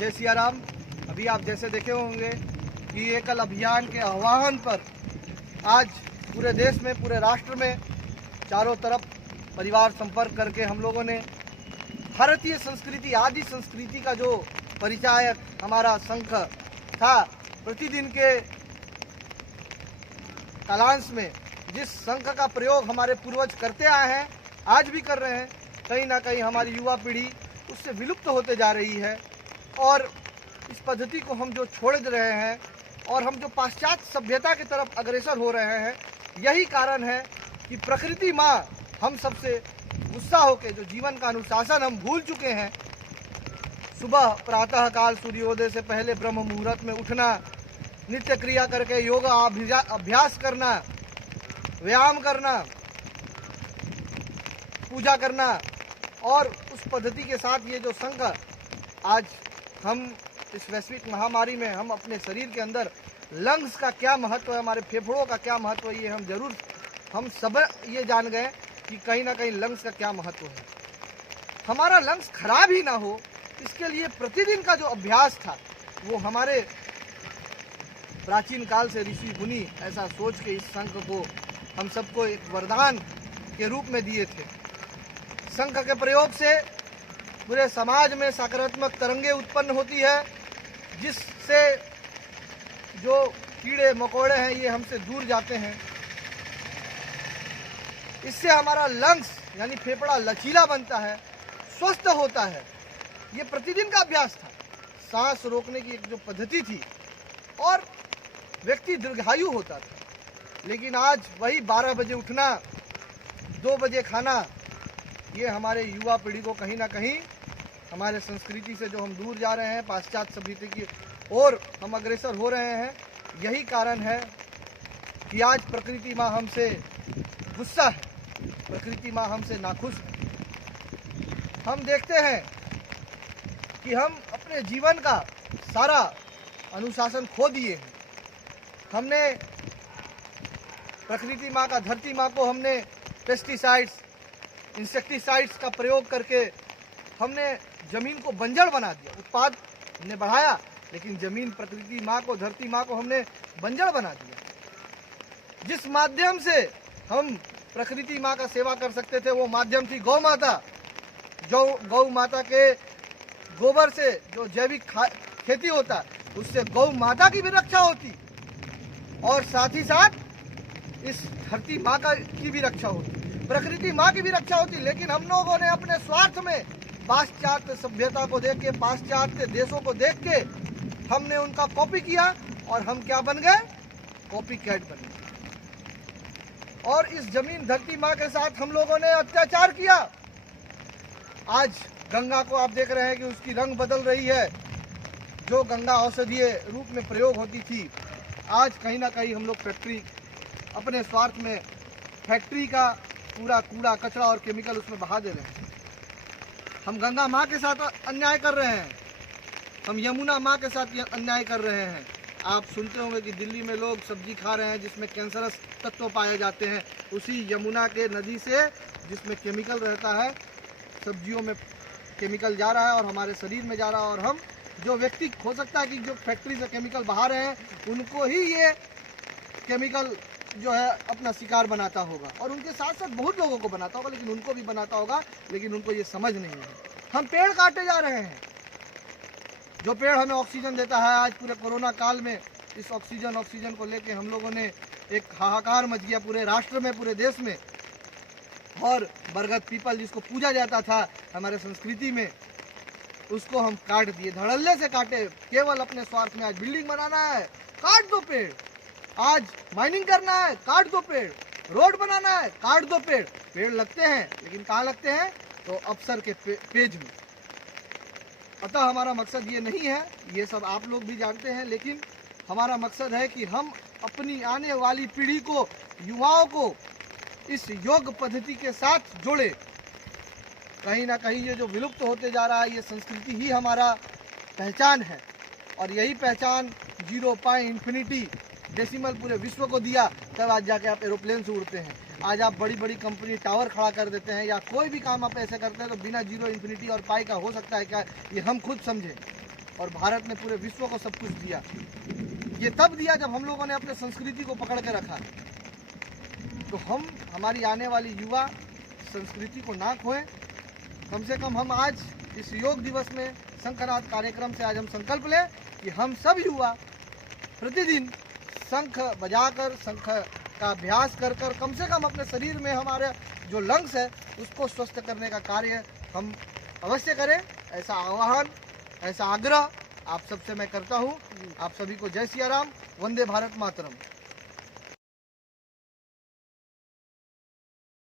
जय सिया राम। अभी आप जैसे देखे होंगे कि एकल अभियान के आह्वान पर आज पूरे देश में, पूरे राष्ट्र में चारों तरफ परिवार संपर्क करके हम लोगों ने भारतीय संस्कृति, आदि संस्कृति का जो परिचायक हमारा शंख था, प्रतिदिन के कालांश में जिस शंख का प्रयोग हमारे पूर्वज करते आए हैं, आज भी कर रहे हैं, कहीं ना कहीं हमारी युवा पीढ़ी उससे विलुप्त होते जा रही है। और इस पद्धति को हम जो छोड़ रहे हैं और हम जो पाश्चात्य सभ्यता की तरफ अग्रसर हो रहे हैं, यही कारण है कि प्रकृति माँ हम सबसे गुस्सा होकर जो जीवन का अनुशासन हम भूल चुके हैं, सुबह प्रातः काल सूर्योदय से पहले ब्रह्म मुहूर्त में उठना, नित्य क्रिया करके योगा अभ्यास करना, व्यायाम करना, पूजा करना, और उस पद्धति के साथ ये जो शंख आज हम इस वैश्विक महामारी में हम अपने शरीर के अंदर लंग्स का क्या महत्व है, हमारे फेफड़ों का क्या महत्व है, ये हम सब ये जान गए कि कहीं ना कहीं लंग्स का क्या महत्व है। हमारा लंग्स खराब ही ना हो, इसके लिए प्रतिदिन का जो अभ्यास था वो हमारे प्राचीन काल से ऋषि मुनि ऐसा सोच के इस शंख को हम सबको एक वरदान के रूप में दिए थे। शंख के प्रयोग से पूरे समाज में सकारात्मक तरंगे उत्पन्न होती है, जिससे जो कीड़े मकोड़े हैं ये हमसे दूर जाते हैं। इससे हमारा लंग्स यानी फेफड़ा लचीला बनता है, स्वस्थ होता है। ये प्रतिदिन का अभ्यास था, सांस रोकने की एक जो पद्धति थी, और व्यक्ति दीर्घायु होता था। लेकिन आज वही 12 बजे उठना, 2 बजे खाना, ये हमारे युवा पीढ़ी को कहीं ना कहीं हमारे संस्कृति से जो हम दूर जा रहे हैं, पाश्चात्य सभ्यता की ओर हम अग्रसर हो रहे हैं। यही कारण है कि आज प्रकृति माँ हमसे गुस्सा है, प्रकृति माँ हमसे नाखुश है। हम देखते हैं कि हम अपने जीवन का सारा अनुशासन खो दिए हैं। हमने प्रकृति माँ का, धरती माँ को हमने पेस्टिसाइड्स, इंसेक्टिसाइड्स का प्रयोग करके हमने जमीन को बंजर बना दिया। उत्पाद हमने बढ़ाया, लेकिन जमीन, प्रकृति माँ को, धरती माँ को हमने बंजर बना दिया। जिस माध्यम से हम प्रकृति माँ का सेवा कर सकते थे वो माध्यम थी गौ माता। जो गौ माता के गोबर से जो जैविक खेती होता है, उससे गौ माता की भी रक्षा होती और साथ ही साथ इस धरती माँ की भी रक्षा होती, प्रकृति माँ की भी रक्षा होती। लेकिन हम लोगों ने अपने स्वार्थ में पाश्चात्य सभ्यता को देख के, पाश्चात्य देशों को देख के हमने उनका कॉपी किया, और हम क्या बन गए? कॉपी कैट बन गए। और इस जमीन धरती माँ के साथ हम लोगों ने अत्याचार किया। आज गंगा को आप देख रहे हैं कि उसकी रंग बदल रही है। जो गंगा औषधीय रूप में प्रयोग होती थी, आज कहीं ना कहीं हम लोग फैक्ट्री, अपने स्वार्थ में फैक्ट्री का पूरा कूड़ा कचरा और केमिकल उसमें बहा दे रहे हैं। हम गंगा माँ के साथ अन्याय कर रहे हैं, हम यमुना माँ के साथ अन्याय कर रहे हैं। आप सुनते होंगे कि दिल्ली में लोग सब्जी खा रहे हैं जिसमें कैंसरस तत्व पाए जाते हैं, उसी यमुना के नदी से जिसमें केमिकल रहता है, सब्जियों में केमिकल जा रहा है और हमारे शरीर में जा रहा है। और हम जो व्यक्ति, हो सकता है कि जो फैक्ट्री से केमिकल बहा रहे हैं, उनको ही ये केमिकल जो है अपना शिकार बनाता होगा, और उनके साथ साथ बहुत लोगों को बनाता होगा, लेकिन उनको भी बनाता होगा, लेकिन उनको ये समझ नहीं है। हम पेड़ काटे जा रहे हैं, जो पेड़ हमें ऑक्सीजन देता है। आज पूरे कोरोना काल में इस ऑक्सीजन को लेके हम लोगों ने एक हाहाकार मच गया पूरे राष्ट्र में, पूरे देश में। और बरगद पीपल जिसको पूजा जाता था हमारे संस्कृति में, उसको हम काट दिए, धड़ल्ले से काटे, केवल अपने स्वार्थ में। आज बिल्डिंग बनाना है, काट दो पेड़। आज माइनिंग करना है, काट दो पेड़। रोड बनाना है, काट दो पेड़। पेड़ लगते हैं, लेकिन कहाँ लगते हैं? तो अफसर के पेज में। अतः हमारा मकसद ये नहीं है, ये सब आप लोग भी जानते हैं, लेकिन हमारा मकसद है कि हम अपनी आने वाली पीढ़ी को, युवाओं को इस योग पद्धति के साथ जोड़े। कहीं ना कहीं ये जो विलुप्त होते जा रहा है, ये संस्कृति ही हमारा पहचान है, और यही पहचान 0.infinity डेसिमल पूरे विश्व को दिया, तब आज जाके आप एरोप्लेन से उड़ते हैं। आज आप बड़ी बड़ी कंपनी टावर खड़ा कर देते हैं, या कोई भी काम आप ऐसे करते हैं तो बिना 0 इन्फिनिटी और पाई का हो सकता है क्या, ये हम खुद समझें। और भारत ने पूरे विश्व को सब कुछ दिया। ये तब दिया जब हम लोगों ने अपने संस्कृति को पकड़ के रखा। तो हम हमारी आने वाली युवा संस्कृति को ना खोएं। कम से कम हम आज इस योग दिवस में शंखनाद कार्यक्रम से आज हम संकल्प लें कि हम सब युवा प्रतिदिन शंख बजाकर, शंख का अभ्यास कर कर कम से कम अपने शरीर में हमारे जो लंग्स है उसको स्वस्थ करने का कार्य हम अवश्य करें। ऐसा आह्वान, ऐसा आग्रह आप सबसे मैं करता हूँ। आप सभी को जय सिया राम, वंदे भारत मातरम।